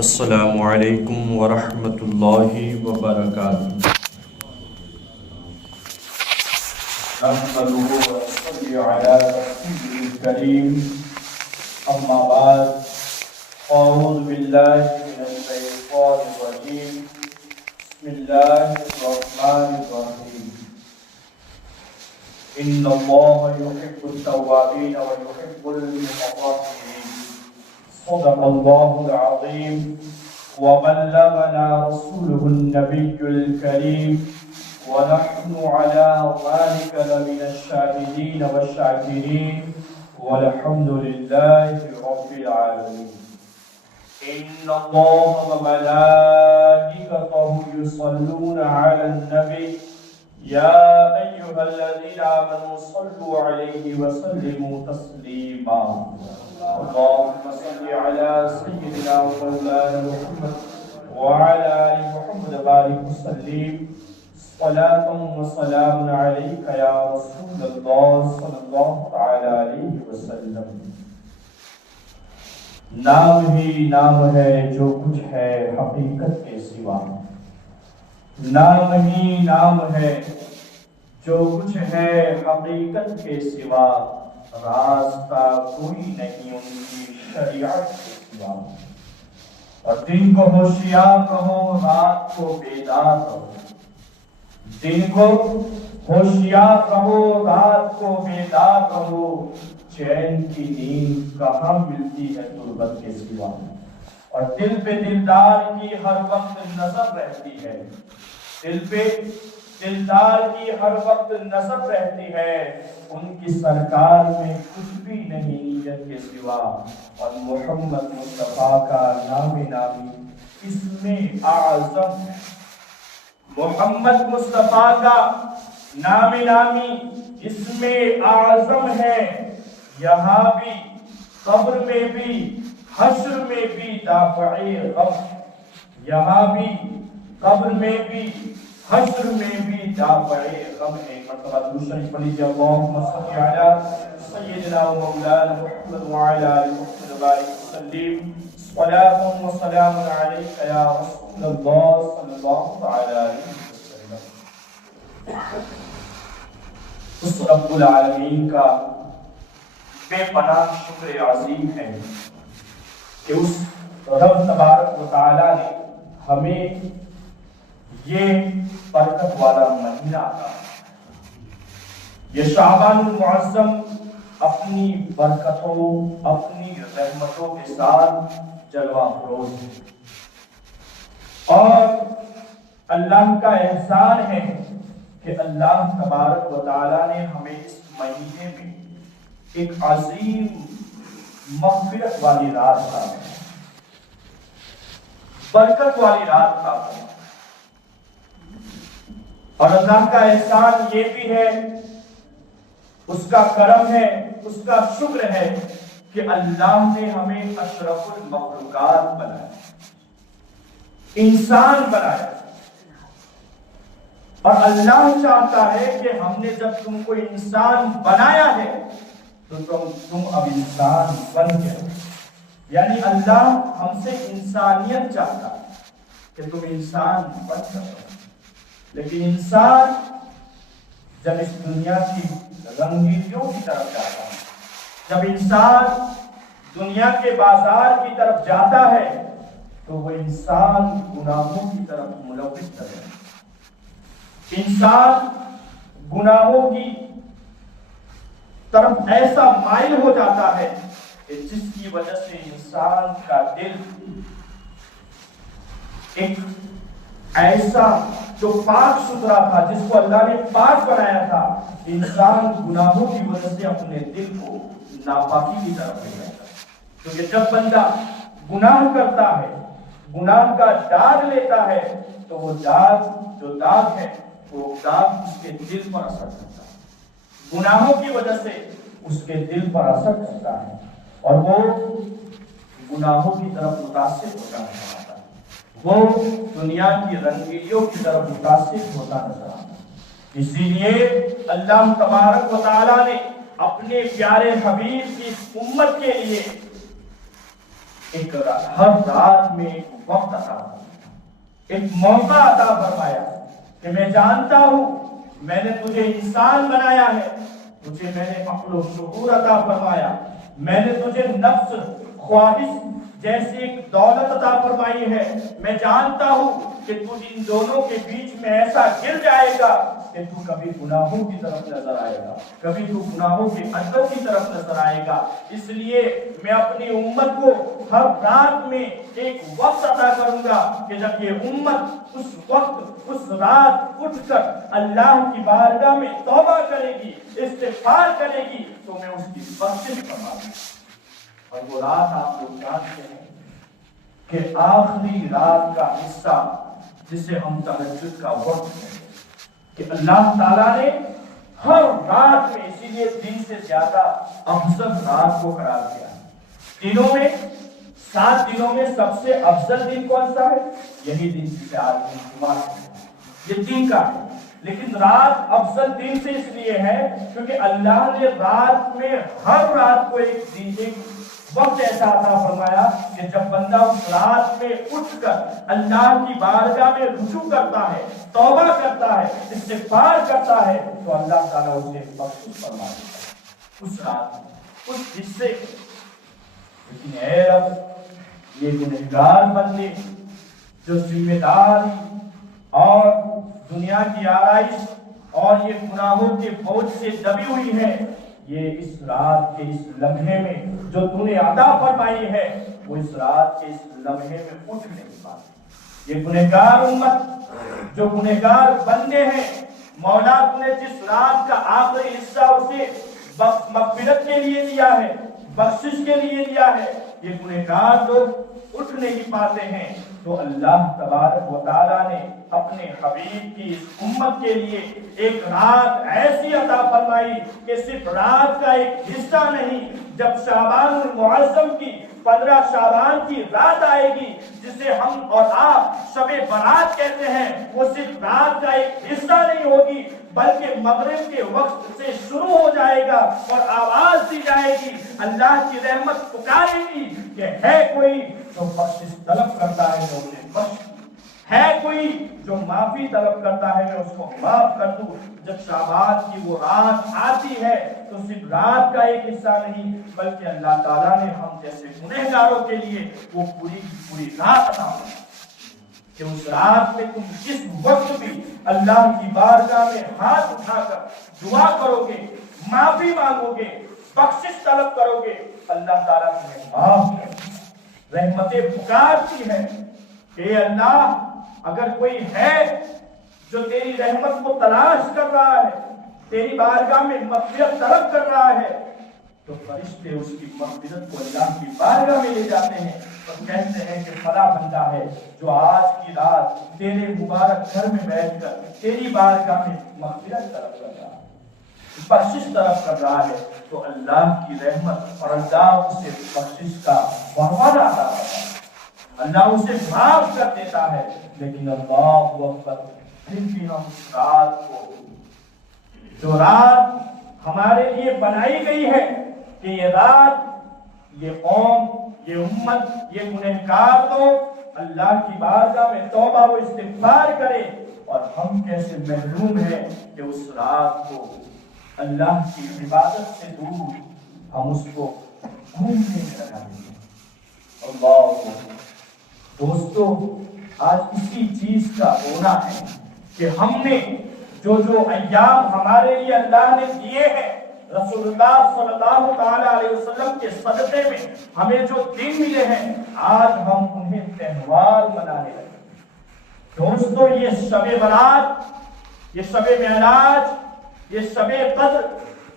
السلام علیکم ورحمۃ اللہ وبرکاتہ۔ نحمده ونصلي على رسوله الكريم أما بعد أعوذ بالله من الشيطان الرجيم بسم الله الرحمن الرحيم إن الله يحب التوابين ويحب المتطهرين صدق الله العظيم وبلغنا رسوله النبي الكريم ونحن على ذلك لمن الشاهدين والشاكرين والحمد لله رب العالمين إن الله وملائكته يصلون على النبي يا أيها الذين آمنوا صلوا عليه وسلموا تسليما اللهم صل على سيدنا ومولانا محمد وعلى آل محمد وبارك وسلم صلاة وسلام عليك يا رسول الله صلى الله تعالى عليه وسلم۔ نام ہی نام ہے جو کچھ ہے حقیقت کے سوا، نام ہی نام ہے جو کچھ ہے حقیقت کے سوا، راستہ کوئی نہیں ان کی شریعت کے سوا۔ اور دن کو ہوشیار رہو، رات کو بیدار رہو، دن کو ہوشیار رہو، رات کو بیدار رہو، چین کی نیند کہاں ملتی ہے تربت کے سوا۔ اور دل پہ دلدار کی ہر وقت نظر رہتی ہے، دل پہ دلدار کی ہر وقت نظر رہتی ہے، ان کی سرکار میں کچھ بھی نہیں نیت کے سوا۔ اور محمد مصطفیٰ کا نام نامی اسم اعظم ہے، محمد مصطفیٰ کا نام نامی اسم اعظم ہے، یہاں بھی قبر میں بھی حشر میں بھی دافع غم، یہاں بھی قبر میں بھی حشر میں بھی دافع غم ہے۔ مرتبہ دوسری پڑھی جب اللہم صلی علی سیدنا و مولانا محمد وعلی آل محمد وبارک وسلم صلاۃ و سلام علیک یا رسول اللہ صلی اللہ علیہ وسلم۔ اس رب العالمین کا بے پناہ شکر عظیم ہے کہ اس رب تبارک و تعالی نے ہمیں یہ برکت والا مہینہ عطا کیا۔ یہ شعبان المعظم اپنی برکتوں اپنی رحمتوں کے ساتھ جلوہ افروز ہے، اور اللہ کا احسان ہے کہ اللہ تبارک و تعالی نے ہمیں اس مہینے میں ایک عظیم مغفرت والی رات کا برکت والی رات کا، اور اللہ کا احسان یہ بھی ہے، اس کا کرم ہے، اس کا شکر ہے کہ اللہ نے ہمیں اشرف المخلوقات بنایا، انسان بنایا، اور اللہ چاہتا ہے کہ ہم نے جب تم کو انسان بنایا ہے تو تم اب انسان بن کے رہو، یعنی اللہ ہم سے انسانیت چاہتا ہے کہ تم انسان بن کے رہو۔ لیکن انسان جب اس دنیا کی رنگینیوں کی طرف جاتا ہے، جب انسان دنیا کے بازار کی طرف جاتا ہے تو وہ انسان گناہوں کی طرف ملوث ہے، انسان گناہوں کی طرف ایسا مائل ہو جاتا ہے کہ جس کی وجہ سے انسان کا دل ایک ایسا جو پاک ستھرا تھا، جس کو اللہ نے پاک بنایا تھا، انسان گناہوں کی وجہ سے اپنے دل کو ناپاکی کی طرف لے جاتا ہے۔ کیونکہ جب بندہ گناہ کرتا ہے، گناہ کا داغ لیتا ہے، تو وہ داغ جو داغ ہے وہ داغ اس کے دل پر اثر کرتا ہے، گناہوں کی وجہ سے اس کے دل پر اثر کرتا ہے، اور وہ گناہوں کی طرف متاثر ہوتا ہے، وہ دنیا کی رنگینیوں کی طرف متاثر ہوتا نظر آتا ہے۔ اسی لیے اللہ تبارک و تعالی نے اپنے پیارے حبیب کی امت کے لیے ہر رات میں ایک وقت عطا فرمایا، ایک موقع عطا فرمایا کہ میں جانتا ہوں میں نے تجھے انسان بنایا ہے، تجھے میں نے عقل و شعور عطا فرمایا، میں نے تجھے نفس خواہش جیسی ایک دولت عطا فرمائی ہے، میں جانتا ہوں کہ تو ان دونوں کے بیچ میں ایسا گر جائے گا کہ تو کبھی گناہوں کی طرف نظر آئے گا، کبھی تو گناہوں کے اڈوں کی طرف نظر آئے گا، اس لیے میں اپنی امت کو ہر رات میں ایک وقت عطا کروں گا کہ جب یہ امت اس وقت اس رات اٹھ کر اللہ کی بارگاہ میں توبہ کرے گی، استغفار کرے گی تو میں اس کی بخشش فرما دوں گا۔ اور وہ رات آپ لوگ جانتے ہیں کہ آخری رات کا حصہ جسے ہم تہجد کا وقت ہیں، کہ اللہ تعالیٰ نے ہر رات میں، اسی لیے دن سے زیادہ افضل رات کو قرار دیا۔ دنوں میں 7 دنوں میں سب سے افضل دن کون سا ہے؟ یہی دن جسے آج جمعہ ہے، یہ دن کا ہے، لیکن رات افضل دن سے اس لیے ہے کیونکہ اللہ نے رات میں ہر رات کو ایک دن ایک وقت ایسا عطا فرمایا کہ جب بندہ اس رات میں اٹھ کر اللہ کی بارگاہ میں رجوع کرتا ہے، توبہ کرتا ہے، استغفار کرتا ہے تو اللہ تعالیٰ اسے بخشش فرما دیتا ہے اس رات میں، اس حصے کو۔ لیکن اے رب، یہ گنہگار بندے جو ذمہ داری اور دنیا کی آرائش اور یہ گناہوں کے بوجھ سے دبی ہوئی ہے، یہ اس رات کے اس لمحے میں جو تو نے عطا فرمائی ہے وہ اس رات کے اس لمحے میں اٹھ نہیں پاتی۔ یہ گنہگار امت جو گنہگار بندے ہیں، مولا تو نے جس رات کا آخری حصہ اسے مغفرت کے لیے دیا ہے، بخشش کے لیے دیا ہے، یہ گنہگار لوگ اٹھ نہیں پاتے ہیں، تو اللہ تبارک و تعالیٰ نے اپنے حبیب کی اس امت کے لیے ایک رات ایسی عطا فرمائی کہ صرف رات کا ایک حصہ نہیں، جب شعبان المعظم کی 15 شعبان کی رات آئے گی جسے ہم اور آپ شب برات کہتے ہیں، وہ صرف رات کا ایک حصہ نہیں ہوگی بلکہ مغرب کے وقت سے شروع ہو جائے گا اور آواز دی جائے گی، اللہ کی رحمت پکارے گی کہ ہے کوئی جو بخشش طلب کرتا ہے میں اسے بخش دوں، ہے کوئی جو معافی طلب کرتا ہے میں اس کو معاف کر دوں۔ جب شعبان کی وہ رات آتی ہے تو صرف رات کا ایک حصہ نہیں بلکہ اللہ تعالیٰ نے ہم جیسے گنہگاروں کے لیے وہ پوری پوری رات عطا فرمائی کہ اس رات میں تم جس وقت بھی اللہ کی بارگاہ میں ہاتھ اٹھا کر دعا کرو گے، معافی مانگو گے، بخشش طلب کرو گے، اللہ تعالیٰ تمہیں معاف کرے گا۔ رحمتیں پکارتی ہے کہ اللہ اگر کوئی ہے جو تیری رحمت کو تلاش کر رہا ہے، تیری بارگاہ میں مغفرت طلب کر رہا ہے، تو فرشتے اس کی مغفرت کو اللہ کی بارگاہ میں لے جاتے ہیں اور کہتے ہیں کہ فلاں بندہ ہے جو آج کی رات تیرے مبارک گھر میں بیٹھ کر تیری بارگاہ میں مغفرت طلب کر رہا ہے، بخشش طلب کر رہا ہے، تو اللہ کی رحمت اور اللہ اسے بخشش کا بڑھوانا عطا کرتا ہے، اللہ اسے معاف کر دیتا ہے۔ لیکن اللہ اکبر، پھر بھی ہم اس رات کو، جو رات ہمارے لیے بنائی گئی ہے کہ یہ رات یہ قوم، یہ امت، یہ گنہگار لوگ اللہ کی بارگاہ میں توبہ و استغفار کرے، اور ہم کیسے محروم ہیں کہ اس رات کو اللہ کی عبادت سے دور ہم اس کو گھومنے میں لگا دیں۔ اللہ دوستو، آج اسی چیز کا ہونا ہے کہ ہم نے جو ایام ہمارے لیے اللہ نے دیے ہیں، رسول اللہ صلی اللہ تعالی علیہ وسلم کے صدقے میں ہمیں جو دن ملے ہیں، آج ہم انہیں تہوار منانے لگے۔ دوستو، یہ شب برات، یہ شب معراج، یہ شب قدر،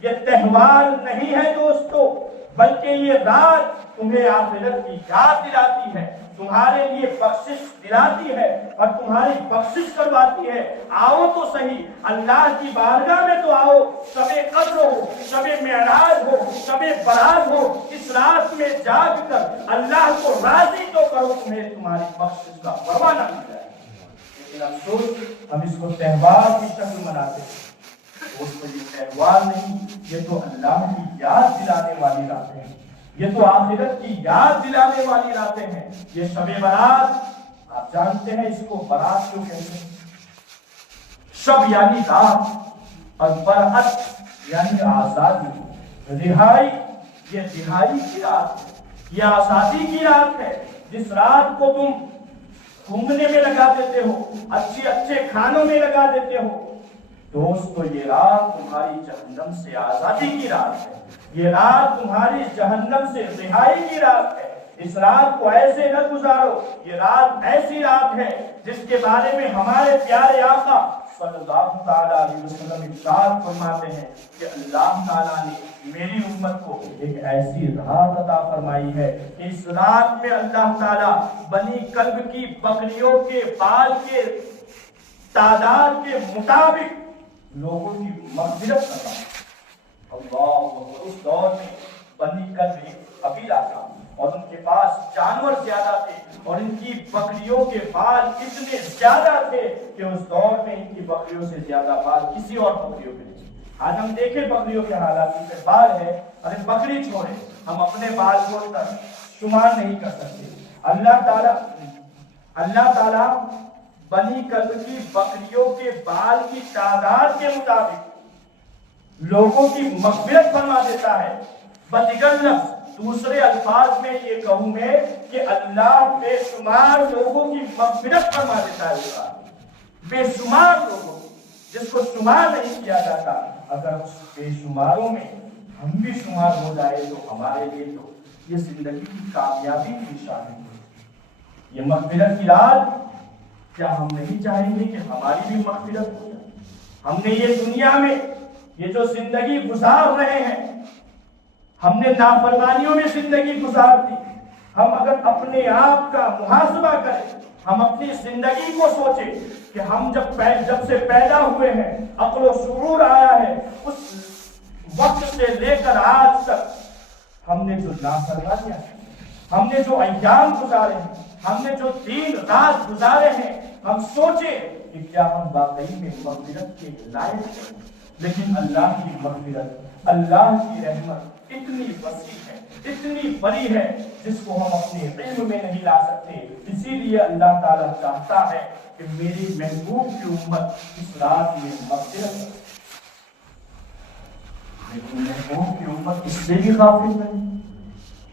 یہ تہوار نہیں ہے دوستو، بلکہ یہ رات تمہیں آخرت کی یاد دلاتی ہے، تمہارے لیے بخشش دلاتی ہے اور تمہاری بخشش کرواتی ہے۔ آؤ تو صحیح، اللہ کی بارگاہ میں تو آؤ، شب قدر ہو، شب معراج ہو، شب برات ہو، اس رات میں جاگ کر اللہ کو راضی تو کرو، تمہیں تمہاری بخشش کا پروانہ مل جائے۔ لیکن افسوس، ہم اس کو تہوار کی شکل مناتے ہیں۔ دوستو، یہ تہوار نہیں، یہ تو اللہ کی یاد دلانے والی راتیں ہیں۔ یہ تو آخرت کی یاد دلانے والی راتیں ہیں. یہ شب برات آپ جانتے ہیں اس کو برات کیوں کہتے ہیں؟ شب یعنی رات اور برات یعنی آزادی, رہائی. یہ رہائی کی رات ہے, یہ آزادی کی رات ہے. جس رات کو تم گھومنے میں لگا دیتے ہو, اچھے کھانوں میں لگا دیتے ہو, دوستو یہ رات تمہاری جہنم سے آزادی کی رات ہے. یہ رات تمہاری جہنم سے رہائی کی رات ہے. اس رات کو ایسے نہ گزارو. یہ رات ایسی رات ہے جس کے بارے میں ہمارے پیارے آقا صلی اللہ تعالیٰ علیہ وسلم ارشاد فرماتے ہیں کہ اللہ تعالیٰ نے میری امت کو ایک ایسی رات عطا فرمائی ہے کہ اس رات میں اللہ تعالیٰ بنی کلب کی بکریوں کے بال کے تعداد کے مطابق لوگوں کی مغفرت کرتا ہے. اللہ, اس دور میں بنی کلب ایک قبیلہ تھا اور ان کے پاس جانور زیادہ تھے اور ان کی بکریوں کے بال اتنے زیادہ تھے کہ اس دور میں ان کی بکریوں سے زیادہ بال کسی اور بکریوں کے نہیں. آج ہم دیکھیں بکریوں کے حالات میں بال ہے, ارے بکری چھوڑے, ہم اپنے بال کو شمار نہیں کر سکتے. اللہ تعالیٰ بنی کلب کی بکریوں کے بال کی تعداد کے مطابق لوگوں کی مغفرت فرما دیتا ہے. بدیگر لفظ دوسرے الفاظ میں یہ کہوں میں کہ اللہ بے شمار لوگوں کی مغفرت فرما دیتا ہے. بے شمار لوگوں جس کو شمار نہیں کیا جاتا, اگر اس بے شماروں میں ہم بھی شمار ہو جائے تو ہمارے لیے تو یہ زندگی کی کامیابی کی نشانی ہے. یہ مغفرت کی رات, کیا ہم نہیں چاہیں گے کہ ہماری بھی مغفرت ہو جائے؟ ہم نے یہ دنیا میں یہ جو زندگی گزار رہے ہیں, ہم نے نافرمانیوں میں زندگی گزار دی. ہم اگر اپنے آپ کا محاسبہ کریں, ہم اپنی زندگی کو سوچیں کہ ہم جب سے پیدا ہوئے ہیں, عقل و شعور آیا ہے, اس وقت سے لے کر آج تک ہم نے جو نافرمانیاں, ہم نے جو ایام گزارے ہیں, ہم نے جو دن رات گزارے ہیں, ہم سوچیں کہ کیا ہم واقعی میں مغفرت کے لائق ہیں. لیکن اللہ کی مغفرت, اللہ کی رحمت اتنی وسیع ہے, اتنی بڑی ہے جس کو ہم اپنے علم میں نہیں لا سکتے. اسی لیے اللہ تعالیٰ چاہتا ہے کہ میری محبوب کی امت اس رات میں مغفرت کرے. لیکن محبوب کی امت اس سے بھی غافل نہیں,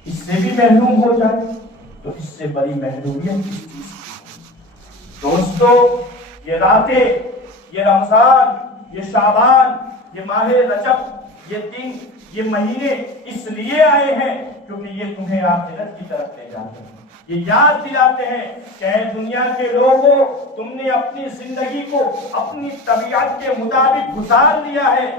اس سے بھی محروم ہو جائے تو اس سے بڑی محرومیت کس چیز کی؟ دوستو, یہ راتیں, یہ رمضان, یہ شعبان, یہ ماہ رجب, یہ دن, یہ مہینے اس لیے آئے ہیں کیونکہ یہ تمہیں آخرت کی طرف لے جاتے ہیں. یہ یاد دلاتے ہیں کہ اے دنیا کے لوگوں, تم نے اپنی زندگی کو اپنی طبیعت کے مطابق گزار لیا ہے.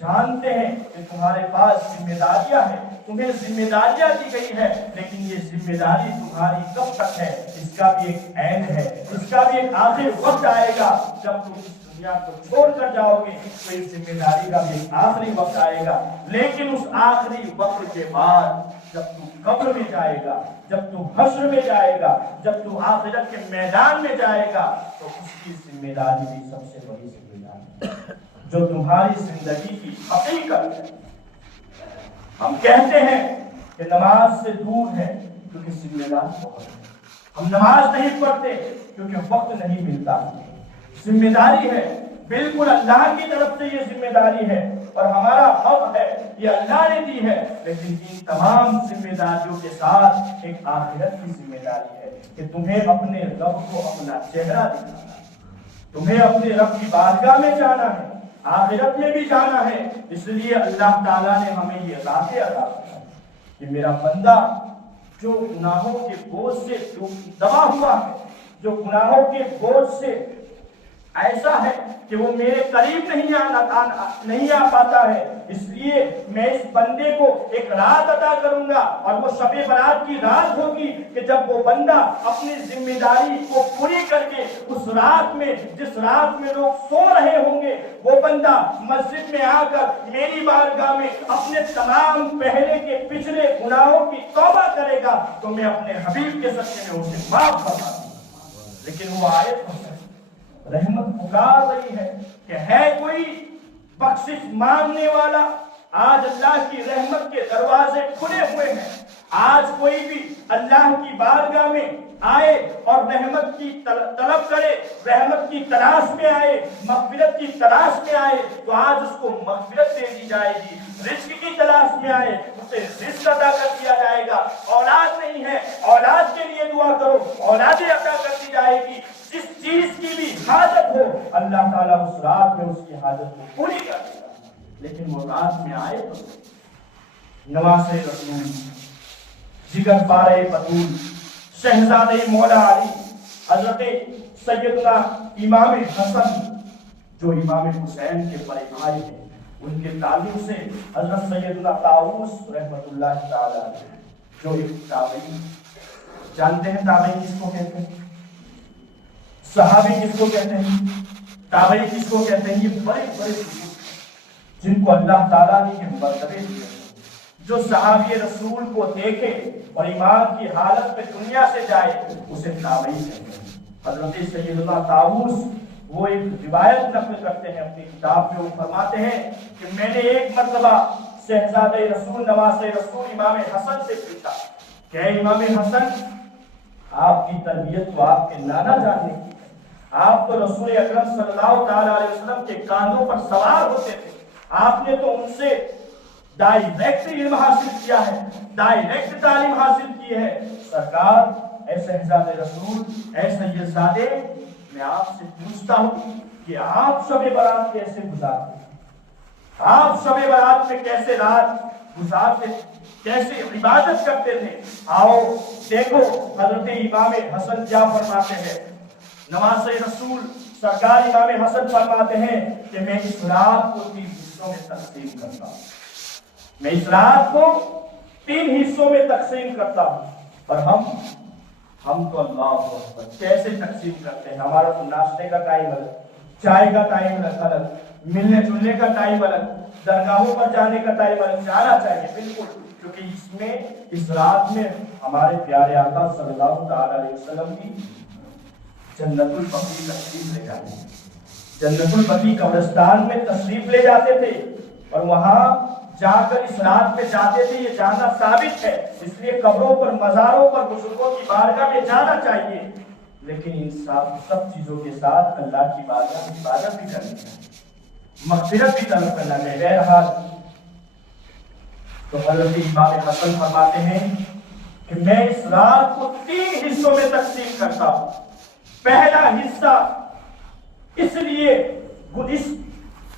جانتے ہیں کہ تمہارے پاس ذمہ داریاں ہیں, تمہیں ذمہ داریاں دی گئی ہے, لیکن یہ ذمہ داری تمہاری کب تک ہے؟ اس کا بھی ایک عین ہے, اس کا بھی ایک آخر وقت آئے گا. جب تم اس دنیا کو چھوڑ کر جاؤ گے تو اس ذمہ داری کا بھی ایک آخری وقت آئے گا. لیکن اس آخری وقت کے بعد جب تم قبر میں جائے گا, جب تم حشر میں جائے گا, جب تم آخرت کے میدان میں جائے گا, تو اس کی ذمہ داری بھی سب سے بڑی ذمہ داری ہے جو تمہاری زندگی کی حقیقت ہے. ہم کہتے ہیں کہ نماز سے دور ہے کیونکہ ذمہ داری بہت ہے. ہم نماز نہیں پڑھتے کیونکہ وقت نہیں ملتا. ذمہ داری ہے, بالکل اللہ کی طرف سے یہ ذمہ داری ہے اور ہمارا حق ہے, یہ اللہ نے دی ہے. لیکن ان تمام ذمہ داریوں کے ساتھ ایک آخرت کی ذمہ داری ہے کہ تمہیں اپنے رب کو اپنا چہرہ دکھانا ہے, تمہیں اپنے رب کی بارگاہ میں جانا ہے, آخرت میں بھی جانا ہے. اس لیے اللہ تعالیٰ نے ہمیں یہ راتیں عطا کی کہ میرا بندہ جو گناہوں کے بوجھ سے دبا ہوا ہے, جو گناہوں کے بوجھ سے ایسا ہے کہ وہ میرے قریب نہیں آ پاتا ہے, اس لیے میں اس بندے کو ایک رات عطا کروں گا اور وہ شب برات کی رات ہوگی کہ جب وہ بندہ اپنی ذمہ داری کو پوری کر کے اس رات میں, جس رات میں لوگ سو رہے ہوں گے, وہ بندہ مسجد میں آ کر میری بارگاہ میں اپنے تمام پہلے کے پچھلے گناہوں کی توبہ کرے گا تو میں اپنے حبیب کے صدقے میں اسے معاف فرما دوں گا. لیکن وہ آیت ہو رحمت پکار رہی ہے کہ ہے کوئی بخشش مانگنے والا, آج اللہ کی رحمت کے دروازے کھلے ہوئے ہیں. آج کوئی بھی اللہ کی بارگاہ میں آئے اور رحمت کی طلب کرے, رحمت کی تلاش میں آئے, مغفرت کی تلاش میں آئے, تو آج اس کو مغفرت دے دی جائے گی. رزق کی تلاش میں آئے, اسے رزق عطا کر دیا جائے گا. اولاد نہیں ہے, اولاد کے لیے دعا کرو, اولاد عطا کر دی جائے گی. جس چیز کی بھی حاجت ہو اللہ تعالیٰ اس رات میں اس کی حاجت کو پوری کر دے گا. لیکن وہ رات میں آئے تو نواز رسول, جگر پارے بطول, شہزادے مولا علی, حضرت سیدنا امام حسن جو امام حسین کے بڑے بھائی ہیں, ان کے تعلق سے حضرت سیدنا طاؤوس رحمت اللہ تعالی علیہ جو ایک تابعی, جانتے ہیں تابعی کس کو کہتے ہیں؟ صحابی کس کو کہتے ہیں؟ تابعی کس کو کہتے ہیں؟ یہ بڑے بڑے جن کو اللہ تعالیٰ نے یہ مرتبے دیے, جو صحابی رسول کو دیکھے اور ایمان کی حالت میں دنیا سے جائے اسے تابعی کہتے ہیں. حضرت سیدنا طاؤوس وہ ایک روایت نقل کرتے ہیں اپنی کتاب میں, وہ فرماتے ہیں کہ میں نے ایک مرتبہ شہزادہ رسول نواز رسول امام حسن سے پوچھا کہ اے امام حسن, آپ کی تربیت تو آپ کے نانا جان نے کی ہے, آپ تو رسول اکرم صلی اللہ تعالی علیہ وسلم کے کاندھوں پر سوار ہوتے تھے, آپ نے تو ان سے ڈائریکٹ علم حاصل کیا ہے, ڈائریکٹ تعلیم حاصل کی ہے. سرکار, اے شہزادے رسول, اے سیدزادے, میں آپ سے پوچھتا ہوں کہ آپ شب برات کیسے گزارتے ہیں, آپ شب برات میں کیسے رات گزارتے, کیسے عبادت کرتے تھے؟ آؤ دیکھو حضرت امام حسن کیا فرماتے ہیں. نواز رسول سرکار امام حسن فرماتے ہیں کہ میں اس رات کو 3 حصوں میں تقسیم کرتا ہوں, میں اس رات کو 3 حصوں میں تقسیم کرتا ہوں. اور ہم تو اللہ اکبر کیسے تقسیم کرتے ہیں؟ ہمارا تو ناشتے کا ٹائم الگ, چائے کا ٹائم الگ, ملنے جلنے کا ٹائم الگ, درگاہوں پر جانے کا ٹائم الگ. جانا چاہیے بالکل, کیونکہ اس میں اس رات میں ہمارے پیارے آقا صلی اللہ تعالی علیہ وسلم کی جنت البقیع تشریف لے جاتے ہیں. جنت البقیع قبرستان میں تشریف لے جاتے تھے اور وہاں جا کر اس رات میں جاتے تھے. یہ جانا ثابت ہے, اس لیے قبروں پر, مزاروں پر, بزرگوں کی بارگاہ میں جانا چاہیے. لیکن ان سب چیزوں کے ساتھ اللہ کی بارگاہ میں عبادت بھی کرنی چاہیے, مغفرت بھی طلب کرنا چاہیے. بہرحال تو حضرت امام حسن فرماتے ہیں کہ میں اس رات کو 3 حصوں میں تقسیم کرتا ہوں. پہلا حصہ اس لیے اس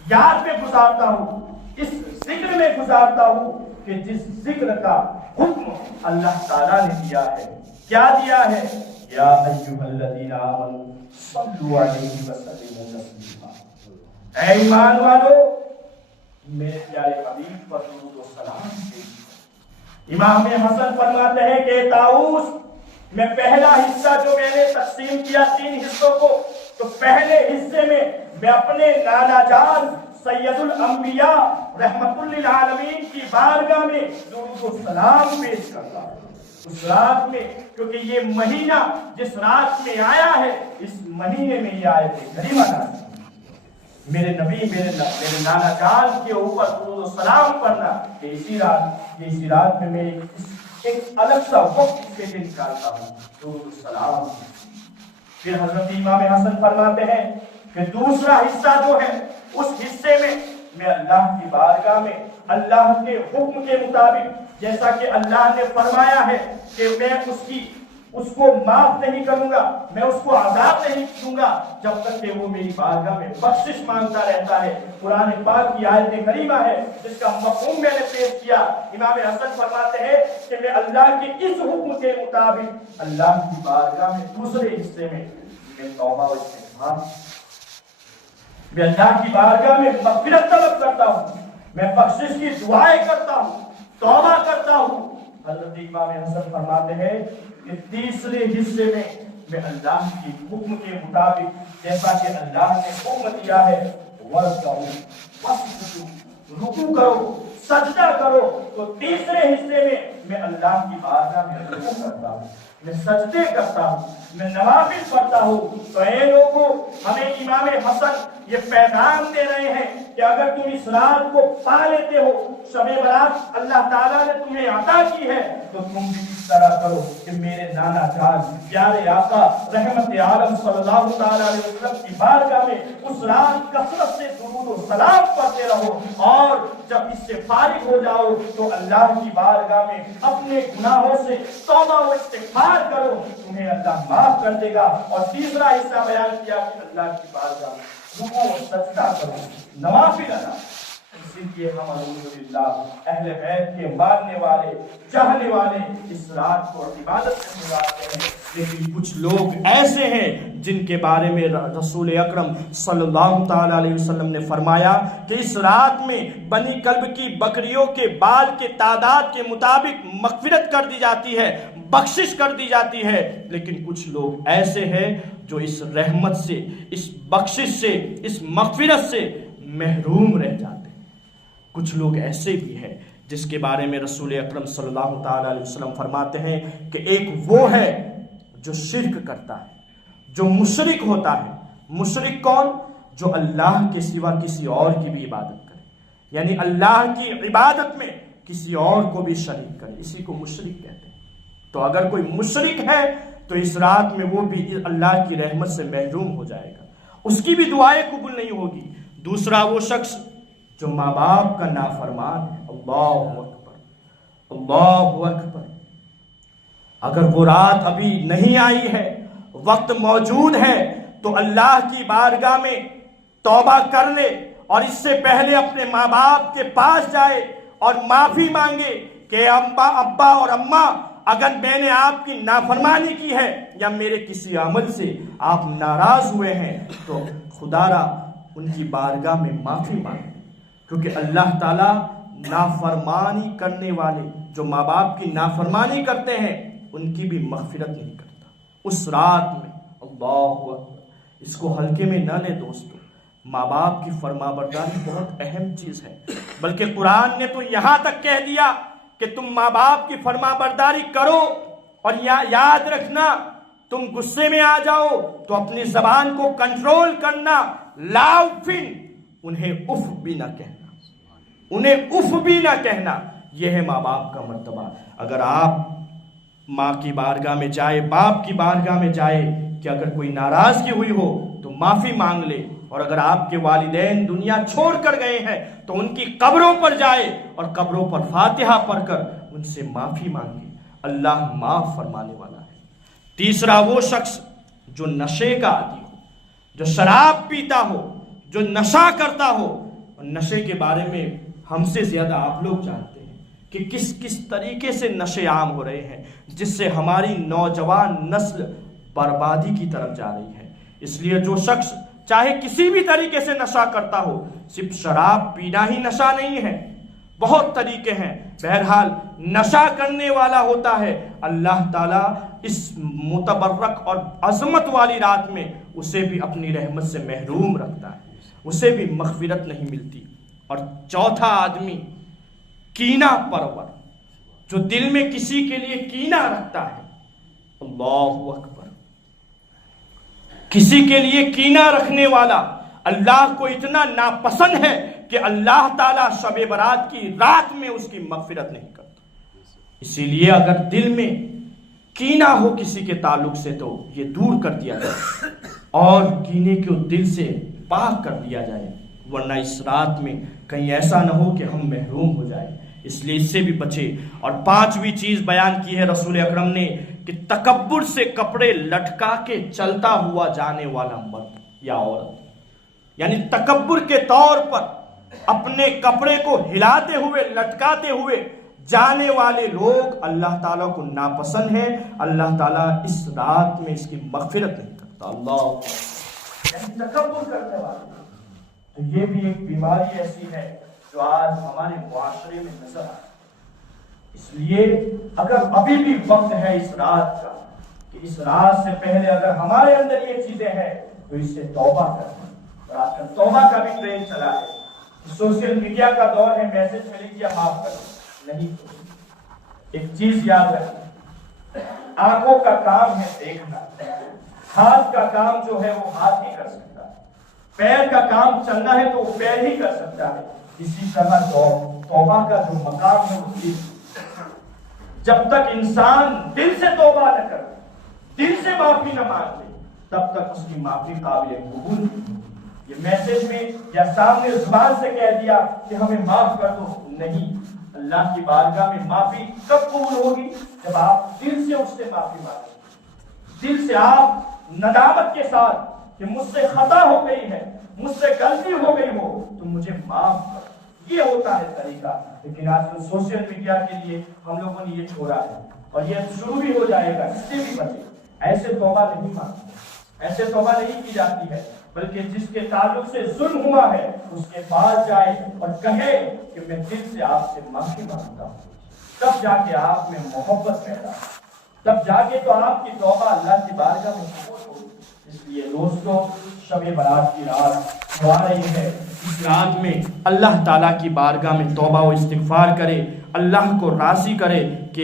یاد میں گزارتا ہوں, اس ذکر میں گزارتا ہوں کہ جس ذکر کا حکم اللہ تعالیٰ نے دیا ہے. کیا دیا ہے؟ یا ایھا الذین آمنوا صلوا علیہ وسلموا تسلیما, اے ایمان والو میرے پیارے حبیب پر درود و سلام کیجیے. امام حسن فرماتے ہیں کہ طاؤوس, میں پہلا حصہ جو میں نے تقسیم کیا 3 حصوں کو, تو پہلے حصے میں اپنے نانا جان سید الانبیاء رحمت للعالمین کی بارگاہ میں درود و سلام پیش کرتا ہوں. اس رات میں, کیونکہ یہ مہینہ جس رات میں آیا ہے, اس مہینے میں یہ آیت کریمہ نازل ہوئی. میرے نبی میرے نانا جان کے اوپر درود و سلام کرنا, کہ اسی رات میں میں ایک الگ سا وقت کے لیے نکالتا ہوں, درود و سلام. پھر حضرت امام حسن فرماتے ہیں کہ دوسرا حصہ جو ہے, اس حصے میں اللہ کی بارگاہ میں اللہ کے حکم کے مطابق, جیسا کہ اللہ نے فرمایا ہے کہ میں اس کو معاف نہیں کروں گا, میں اس کو عذاب نہیں دوں گا جب تک کہ وہ میری بارگاہ میں بخشش مانگتا رہتا ہے. قرآن پاک کی آیت کریمہ ہے جس کا مفہوم میں نے پیش کیا. امام حسن فرماتے ہیں کہ میں اللہ کے اس حکم کے مطابق اللہ کی بارگاہ میں دوسرے حصے میں توبہ و استغفار, میں اللہ کی بارگاہ میں مغفرت طلب کرتا ہوں, میں بخشش کی دعائیں کرتا ہوں, توبہ کرتا ہوں. حضرت امام حسن فرماتے ہیں کہ تیسرے حصے میں اللہ کی حکم کے مطابق, جیسا کہ اللہ نے حکم دیا ہے, رکوع کرو, سجدہ کرو, تو تیسرے حصے میں اللہ کی بارگاہ میں رکوع کرتا ہوں, میں سجدے کرتا ہوں. میں نوافل پڑھتا ہوں. تو اے لوگوں، ہمیں امام حسن یہ پیغام دے رہے ہیں کہ اگر تم اس رات کو پا لیتے ہو، شب برات اللہ تعالیٰ نے تمہیں عطا کی ہے، تو تم بھی اس طرح کرو کہ میرے نانا جان پیارے آقا رحمت عالم صلی اللہ تعالیٰ علیہ وسلم کی بارگاہ میں اس رات کثرت سے درود و سلام پڑھتے رہو، اور جب اس سے فارغ ہو جاؤ تو اللہ کی بارگاہ میں اپنے گناہوں سے توبہ و استغفار کرو، تمہیں اللہ معاف کر دے گا. اور تیسرا حصہ بیان کیا کہ اللہ کی بارگاہ میں رکوع و سجدہ کرو، نوافل ادا. اسی لیے ہم الحمدللہ اہل بیت کے ماننے والے چاہنے والے اس رات کو عبادت سے گزارتے ہیں. لیکن کچھ لوگ ایسے ہیں جن کے بارے میں رسول اکرم صلی اللہ تعالی علیہ وسلم نے فرمایا کہ اس رات میں بنی کلب کی بکریوں کے بال کے تعداد کے مطابق مغفرت کر دی جاتی ہے، بخشش کر دی جاتی ہے. لیکن کچھ لوگ ایسے ہیں جو اس رحمت سے، اس بخشش سے، اس مغفرت سے محروم رہ جاتے ہیں. کچھ لوگ ایسے بھی ہیں جس کے بارے میں رسول اکرم صلی اللہ تعالی علیہ وسلم فرماتے ہیں کہ ایک وہ ہے جو شرک کرتا ہے، جو مشرک ہوتا ہے. مشرک کون؟ جو اللہ کے سوا کسی اور کی بھی عبادت کرے، یعنی اللہ کی عبادت میں کسی اور کو بھی شریک کرے، اسی کو مشرک کہتے ہیں. تو اگر کوئی مشرک ہے تو اس رات میں وہ بھی اللہ کی رحمت سے محروم ہو جائے گا، اس کی بھی دعائیں قبول نہیں ہوگی. دوسرا وہ شخص جو ماں باپ کا نافرمان ہے. اللہ اکبر، اللہ اکبر. اگر وہ رات ابھی نہیں آئی ہے، وقت موجود ہے، تو اللہ کی بارگاہ میں توبہ کر لے اور اس سے پہلے اپنے ماں باپ کے پاس جائے اور معافی مانگے کہ ابا اور اماں، اگر میں نے آپ کی نافرمانی کی ہے یا میرے کسی عمل سے آپ ناراض ہوئے ہیں تو خدا را ان کی بارگاہ میں معافی مانگے. کیونکہ اللہ تعالیٰ نافرمانی کرنے والے، جو ماں باپ کی نافرمانی کرتے ہیں، ان کی بھی مغفرت نہیں کرتا. اس رات میں اللہ اکبر، اس کو ہلکے میں نہ لے دوستو. ماں باپ کی فرما برداری بہت اہم چیز ہے، بلکہ قرآن نے تو یہاں تک کہہ دیا کہ تم ماں باپ کی فرما برداری کرو، اور یاد رکھنا تم غصے میں آ جاؤ تو اپنی زبان کو کنٹرول کرنا. لاؤفن، انہیں اف بھی نہ کہنا، انہیں اف بھی نہ کہنا. یہ ہے ماں باپ کا مرتبہ. اگر آپ ماں کی بارگاہ میں جائے، باپ کی بارگاہ میں جائے کہ اگر کوئی ناراضگی ہوئی ہو تو معافی مانگ لے، اور اگر آپ کے والدین دنیا چھوڑ کر گئے ہیں تو ان کی قبروں پر جائے اور قبروں پر فاتحہ پڑھ کر ان سے معافی مانگے. اللہ معاف فرمانے والا ہے. تیسرا وہ شخص جو نشے کا عادی ہو، جو شراب پیتا ہو، جو نشہ کرتا ہو. اور نشے کے بارے میں ہم سے زیادہ آپ لوگ جانتے ہیں کہ کس طریقے سے نشے عام ہو رہے ہیں، جس سے ہماری نوجوان نسل بربادی کی طرف جا رہی ہے. اس لیے جو شخص چاہے کسی بھی طریقے سے نشہ کرتا ہو، صرف شراب پینا ہی نشہ نہیں ہے، بہت طریقے ہیں. بہرحال نشہ کرنے والا ہوتا ہے، اللہ تعالیٰ اس متبرک اور عظمت والی رات میں اسے بھی اپنی رحمت سے محروم رکھتا ہے، اسے بھی مغفرت نہیں ملتی. اور چوتھا آدمی کینہ پرور، جو دل میں کسی کے لیے کینہ رکھتا ہے. اللہ اکبر. کسی کے لیے کینہ رکھنے والا اللہ کو اتنا ناپسند ہے کہ اللہ تعالیٰ شب برات کی رات میں اس کی مغفرت نہیں کرتا. اسی لیے اگر دل میں کینہ ہو کسی کے تعلق سے تو یہ دور کر دیا جائے اور کینے کو دل سے پاک کر دیا جائے، ورنہ اس رات میں کہیں ایسا نہ ہو کہ ہم محروم ہو جائیں. اس لیے اس سے بھی بچے. اور پانچویں چیز بیان کی ہے رسول اکرم نے کہ تکبر سے کپڑے لٹکا کے چلتا ہوا جانے والا مرد یا عورت، یعنی تکبر کے طور پر اپنے کپڑے کو ہلاتے ہوئے لٹکاتے ہوئے جانے والے لوگ اللہ تعالیٰ کو ناپسند ہیں. اللہ تعالیٰ اس رات میں اس کی مغفرت نہیں کرتا. اللہ یعنی تکبر کرنے والے. تو یہ بھی ایک بیماری ایسی ہے جو آج ہمارے معاشرے میں نظر آتی. اس لیے اگر ابھی بھی وقت ہے اس رات کا کہ اس رات سے پہلے اگر ہمارے اندر یہ چیزیں ہیں تو اس سے توبہ کرنا. اور آج کل توبہ کا بھی ٹرینڈ چلا ہے، سوشل میڈیا کا دور ہے، میسج چلے گیا معاف کرنا نہیں. ایک چیز یاد رکھنا، آنکھوں کا کام ہے دیکھنا، ہاتھ کا کام جو ہے وہ ہاتھ ہی کر سکتا ہے، پیر کا کام چلنا ہے تو وہ پیر ہی کر سکتا ہے۔ اسی طرح توبہ کا جو مقام ہے اس جب تک انسان دل سے توبہ نہ کرے، دل سے معافی نہ مانگے، تب تک اس کی معافی قابل قبول نہیں۔ یہ میسج میں یا سامنے زبان سے کہہ دیا کہ ہمیں معاف کر دو، نہیں، اللہ کی بارگاہ میں معافی کب قبول ہوگی؟ جب آپ دل سے اس سے معافی مانگیں، دل سے آپ ندامت کے ساتھ کہ مجھ سے خطا ہو گئی ہے، مجھ سے غلطی ہو گئی ہو تو مجھے معاف کر، یہ ہوتا ہے طریقہ۔ لیکن آج کل سوشل میڈیا کے لیے ہم لوگوں نے یہ چھوڑا ہے، اور یہ شروع بھی ہو جائے گا، اس سے بھی بچے۔ ایسے توبہ نہیں مانگتے، ایسے توبہ نہیں کی جاتی ہے، بلکہ جس کے تعلق سے ظلم ہوا ہے اس کے پاس جائے اور کہے کہ میں دل سے آپ سے معافی مانگتا ہوں، تب جا کے آپ میں محبت پیدا، تب جا کے تو آپ کی توبہ اللہ کی بارگاہ میں قبول ہوگی۔ اس لیے دوستو، شب برات کی رات آ رہی ہے، اس رات میں اللہ تعالیٰ کی بارگاہ میں توبہ و استغفار کرے، اللہ کو راضی کرے کہ